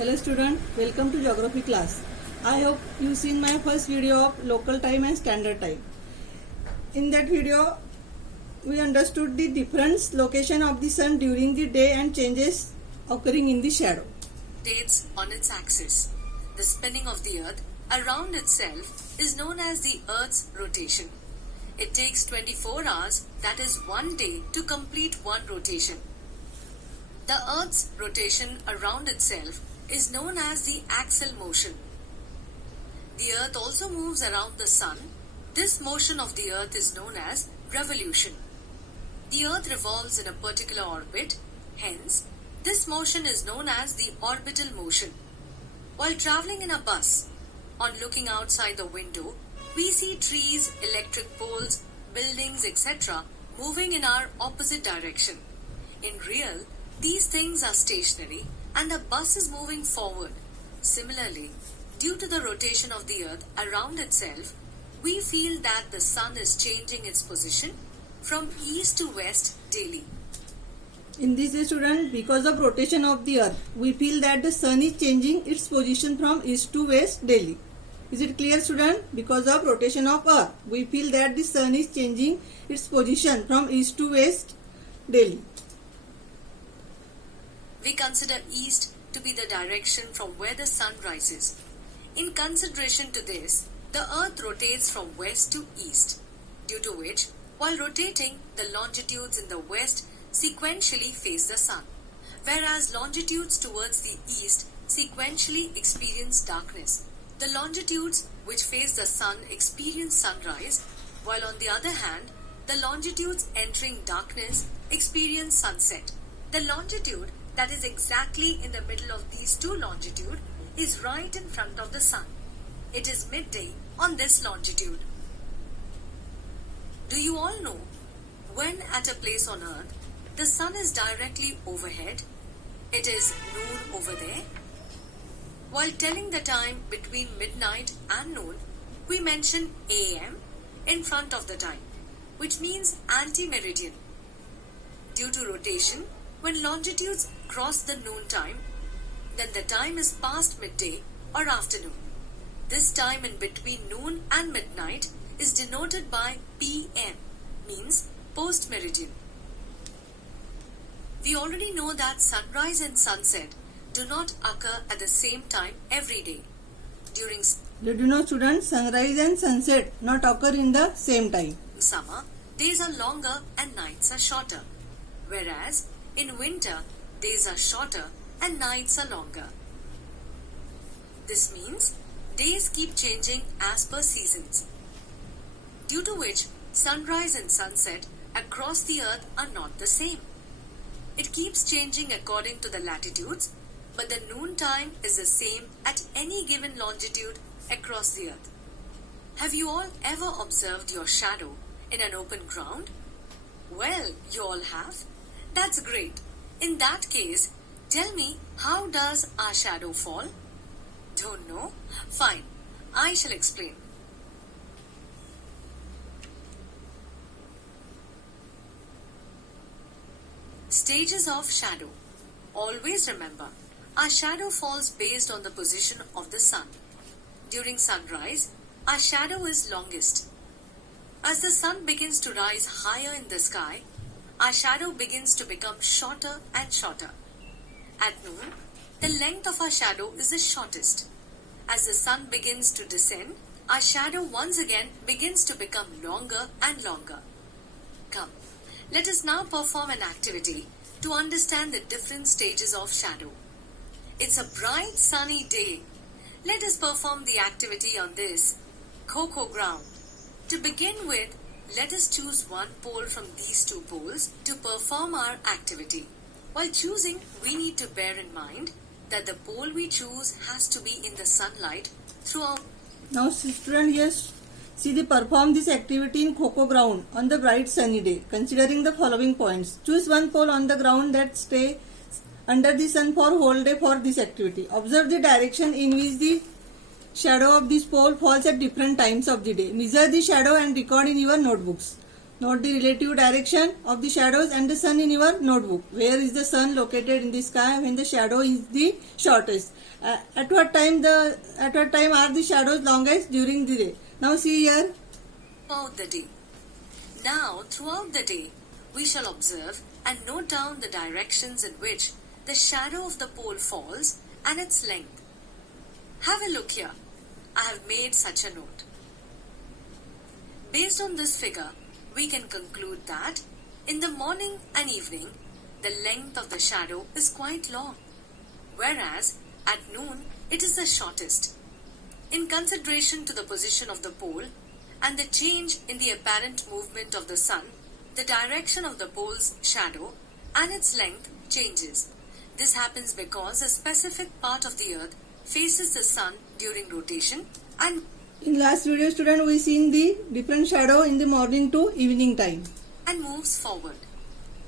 Hello student, welcome to geography class. I hope you seen my first video of local time and standard time. In that video, we understood the different location of the sun during the day and changes occurring in the shadow. Rotates on its axis. The spinning of the earth around itself is known as the earth's rotation. It takes 24 hours, that is one day, to complete one rotation. The earth's rotation around itself is known as the axial motion. The earth also moves around the sun. This motion of the earth is known as revolution. The earth revolves in a particular orbit, hence, this motion is known as the orbital motion. While traveling in a bus, on looking outside the window, we see trees, electric poles, buildings, etc. moving in our opposite direction. In real, these things are stationary and the bus is moving forward. Similarly, due to the rotation of the earth around itself, we feel that the sun is changing its position from east to west daily. In this student, because of rotation of the earth, we feel that the sun is changing its position from east to west daily. Is it clear student? Because of rotation of earth, we feel that the sun is changing its position from east to west daily. We consider east to be the direction from where the sun rises. In consideration to this, the earth rotates from west to east, due to which, while rotating, the longitudes in the west sequentially face the sun, whereas longitudes towards the east sequentially experience darkness. The longitudes which face the sun experience sunrise, while on the other hand, the longitudes entering darkness experience sunset. The longitude that is exactly in the middle of these two longitudes is right in front of the sun. It is midday on this longitude. Do you all know when at a place on earth the sun is directly overhead? It is noon over there. While telling the time between midnight and noon, we mention AM in front of the time, which means anti-meridian. Due to rotation, when longitudes cross the noon time, then the time is past midday or afternoon. This time in between noon and midnight is denoted by PM, means post-meridian. We already know that sunrise and sunset do not occur at the same time every day. During Did you know students, sunrise and sunset not occur in the same time? summer, days are longer and nights are shorter, whereas in winter, days are shorter and nights are longer. This means days keep changing as per seasons, due to which sunrise and sunset across the earth are not the same. It keeps changing according to the latitudes, but the noon time is the same at any given longitude across the earth. Have you all ever observed your shadow in an open ground? Well, you all have. That's great. In that case, tell me, how does our shadow fall? Don't know? Fine, I shall explain. Stages of shadow. Always remember, our shadow falls based on the position of the sun. During sunrise, our shadow is longest. As the sun begins to rise higher in the sky, our shadow begins to become shorter and shorter. At noon, the length of our shadow is the shortest. As the sun begins to descend, our shadow once again begins to become longer and longer. Come, let us now perform an activity to understand the different stages of shadow. It's a bright sunny day. Let us perform the activity on this cocoa ground. To begin with, let us choose one pole from these two poles to perform our activity. While choosing, we need to bear in mind that the pole we choose has to be in the sunlight throughout. Now student, yes, see the perform this activity in cocoa ground on the bright sunny day, considering the following points. Choose one pole on the ground that stay under the sun for whole day for this activity. Observe the direction in which the shadow of this pole falls at different times of the day. Measure the shadow and record in your notebooks. Note the relative direction of the shadows and the sun in your notebook. Where is the sun located in the sky when the shadow is the shortest? At what time are the shadows longest during the day? Now see here. Throughout the day. Now, throughout the day, we shall observe and note down the directions in which the shadow of the pole falls and its length. Have a look here. I have made such a note. Based on this figure, we can conclude that in the morning and evening, the length of the shadow is quite long, whereas at noon it is the shortest. In consideration to the position of the pole and the change in the apparent movement of the sun, the direction of the pole's shadow and its length changes. This happens because a specific part of the earth faces the sun during rotation, and in last video student we seen the different shadow in the morning to evening time and moves forward.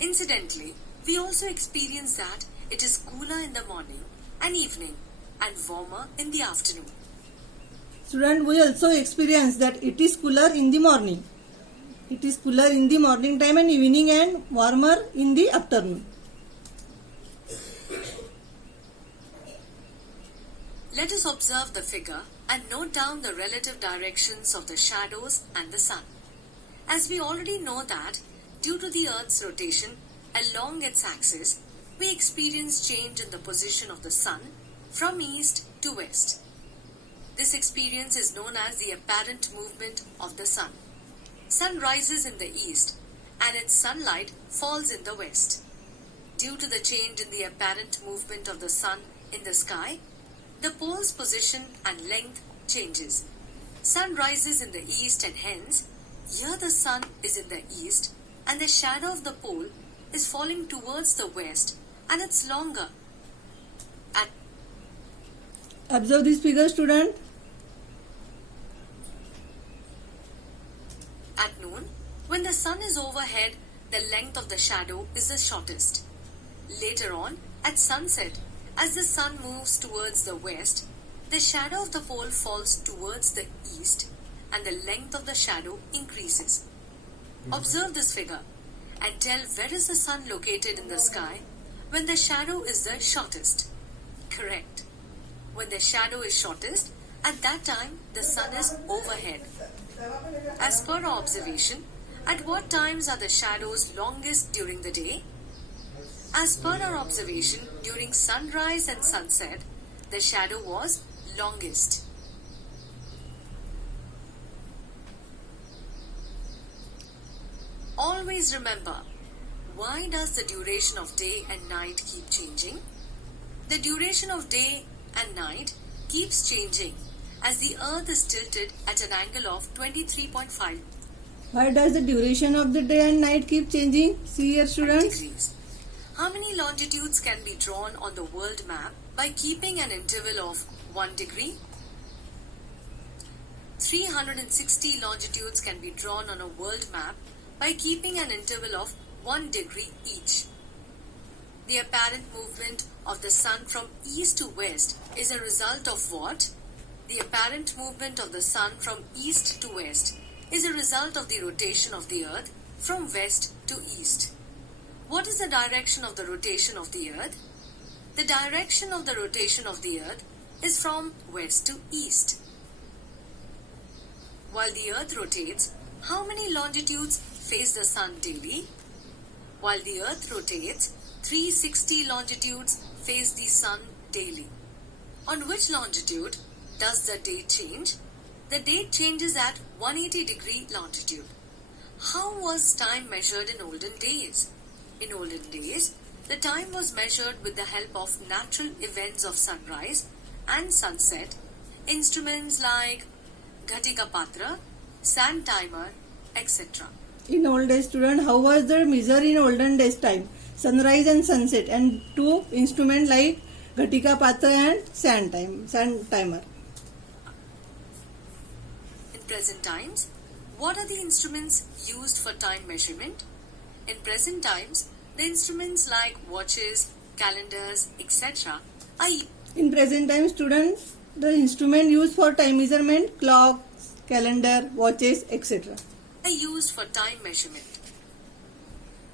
Incidentally, we also experience that it is cooler in the morning and evening and warmer in the afternoon. Student, we also experience that it is cooler in the morning. It is cooler in the morning time and evening and warmer in the afternoon. Let us observe the figure and note down the relative directions of the shadows and the sun. As we already know that due to the Earth's rotation along its axis, we experience change in the position of the sun from east to west. This experience is known as the apparent movement of the sun. Sun rises in the east and its sunlight falls in the west. Due to the change in the apparent movement of the sun in the sky, the pole's position and length changes. Sun rises in the east and hence, here the sun is in the east and the shadow of the pole is falling towards the west and it's longer. Observe this figure student. At noon, when the sun is overhead, the length of the shadow is the shortest. Later on, at sunset, as the sun moves towards the west, the shadow of the pole falls towards the east and the length of the shadow increases. Observe this figure and tell where is the sun located in the sky when the shadow is the shortest. Correct. When the shadow is shortest, at that time the sun is overhead. As per our observation, at what times are the shadows longest during the day? As per our observation, during sunrise and sunset, the shadow was longest. Always remember, why does the duration of day and night keep changing? The duration of day and night keeps changing as the earth is tilted at an angle of 23.5. Why does the duration of the day and night keep changing? See here students. Degrees. How many longitudes can be drawn on the world map by keeping an interval of 1 degree? 360 longitudes can be drawn on a world map by keeping an interval of 1 degree each. The apparent movement of the sun from east to west is a result of what? The apparent movement of the sun from east to west is a result of the rotation of the earth from west to east. What is the direction of the rotation of the earth? The direction of the rotation of the earth is from west to east. While the earth rotates, how many longitudes face the sun daily? While the earth rotates, 360 longitudes face the sun daily. On which longitude does the date change? The date changes at 180 degree longitude. How was time measured in olden days? In olden days, the time was measured with the help of natural events of sunrise and sunset, instruments like Ghatika Patra, sand timer, etc. In old days student, how was the measure in olden days time? Sunrise and sunset and two instruments like Ghatika Patra and sand timer. In present times, what are the instruments used for time measurement? In present times, the instruments like watches, calendars, etc. are In present time students, the instrument used for time measurement, clocks, calendar, watches, etc. are used for time measurement.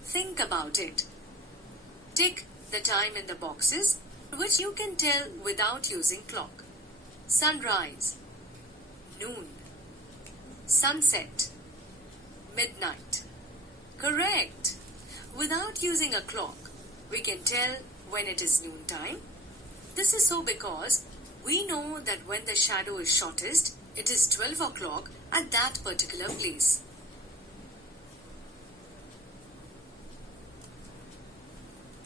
Think about it. Tick the time in the boxes, which you can tell without using clock. Sunrise, noon, sunset, midnight. Correct. Without using a clock, we can tell when it is noon time. This is so because we know that when the shadow is shortest, it is 12 o'clock at that particular place.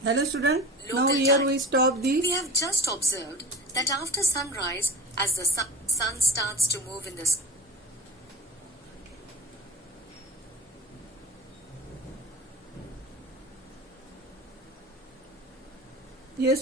Hello student. Now Local here time. we stop We the have just observed that after sunrise, as the sun starts to move in the sky, yes.